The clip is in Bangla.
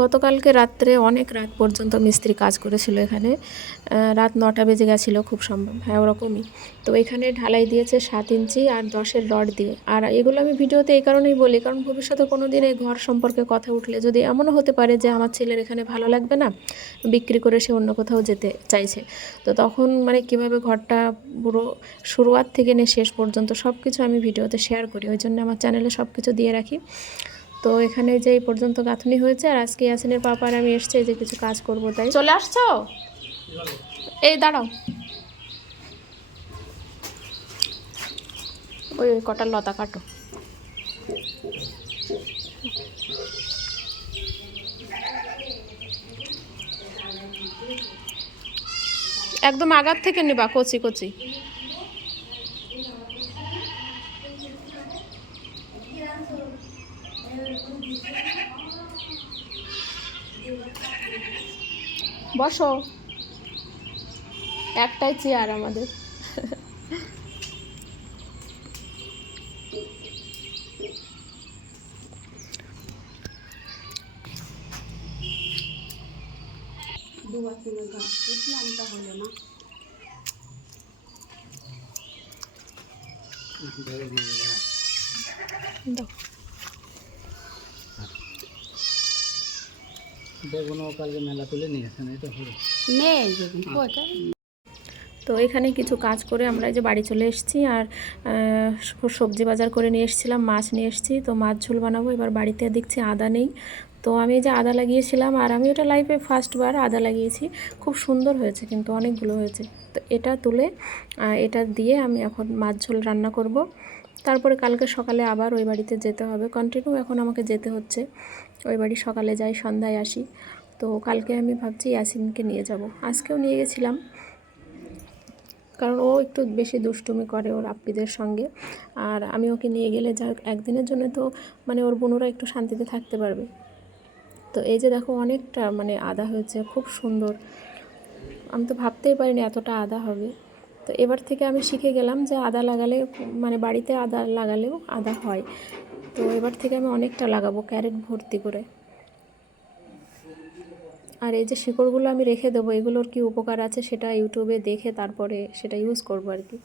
গতকালকে রাত্রে অনেক রাত পর্যন্ত মিস্ত্রি কাজ করেছিল এখানে। রাত নটা বেজে গেছিল খুব সম্ভব। হ্যাঁ ওরকমই। তো এখানে ঢালাই দিয়েছে সাত ইঞ্চি আর দশের রড দিয়ে। আর এগুলো আমি ভিডিওতে এই কারণেই বলি, কারণ ভবিষ্যতে কোনো দিন এই ঘর সম্পর্কে কথা উঠলে যদি এমনও হতে পারে যে আমার ছেলের এখানে ভালো লাগবে না, বিক্রি করে সে অন্য কোথাও যেতে চাইছে, তো তখন মানে কীভাবে ঘরটা পুরো শুরুয়াত থেকে নিয়ে শেষ পর্যন্ত সব কিছু আমি ভিডিওতে শেয়ার করি। ওই জন্য আমার চ্যানেলে সব কিছু দিয়ে রাখি। তো এখানে যে এই পর্যন্ত গাঁথনি হয়েছে, আর আজকে ইয়াসিনের পাপার আমি এসছি যে কিছু কাজ করব তাই। চলে আসছো? এই দাঁড়াও। ওই ওই কটার লতা কাটো। একদম আগার থেকে নেবা, কচি কচি। বসো। একটাই চেয়ার আমাদের। দুবার গাছ না দাও। বেগুন কালকে মেলা তুলে নিয়েছেন এটা হলো নেই দেখুন কোথায় তো এখানে কিছু কাজ করে আমরা যে বাড়ি চলে এসেছি আর সবজি বাজার করে নিয়ে এসেছিলাম, মাছ নিয়ে এসেছি। তো মাছ ঝোল বানাবো, এবার বাড়িতে দেখছি আদা নেই। তো আমি যে আদা লাগিয়েছিলাম আর আমি এটা লাইফে ফার্স্টবার আদা লাগিয়েছি। খুব সুন্দর হয়েছে কিন্তু অনেকগুলো হয়েছে। তো এটা তুলে এটা দিয়ে আমি এখন মাছ ঝোল রান্না করব। তারপরে কালকে সকালে আবার ওই বাড়িতে যেতে হবে। কন্টিনিউ এখন আমাকে যেতে হচ্ছে। ওই বাড়ি সকালে যাই, সন্ধ্যায় আসি। তো কালকে আমি ভাবছি ইয়াসিনকে নিয়ে যাব। আজকেও নিয়ে গেছিলাম। কারণ ও একটু বেশি দুষ্টুমি করে ওর আপ্পিদের সঙ্গে। আর আমি ওকে নিয়ে গেলে যা একদিনের জন্য তো মানে ওর বোনরা একটু শান্তিতে থাকতে পারবে। তো এই যে দেখো অনেকটা মানে আদা হয়েছে, খুব সুন্দর। আমি তো ভাবতেই পারিনি এতটা আদা হবে। তো এবার থেকে আমি শিখে গেলাম যে আদা লাগালে মানে বাড়িতে আদা লাগালেও আদা হয়। তো এবার থেকে আমি অনেকটা লাগাবো ক্যারেট ভর্তি করে। আর এই যে শিকড়গুলো আমি রেখে দেবো, এগুলোর কি উপকার আছে সেটা ইউটিউবে দেখে তারপরে সেটা ইউজ করব আর কি।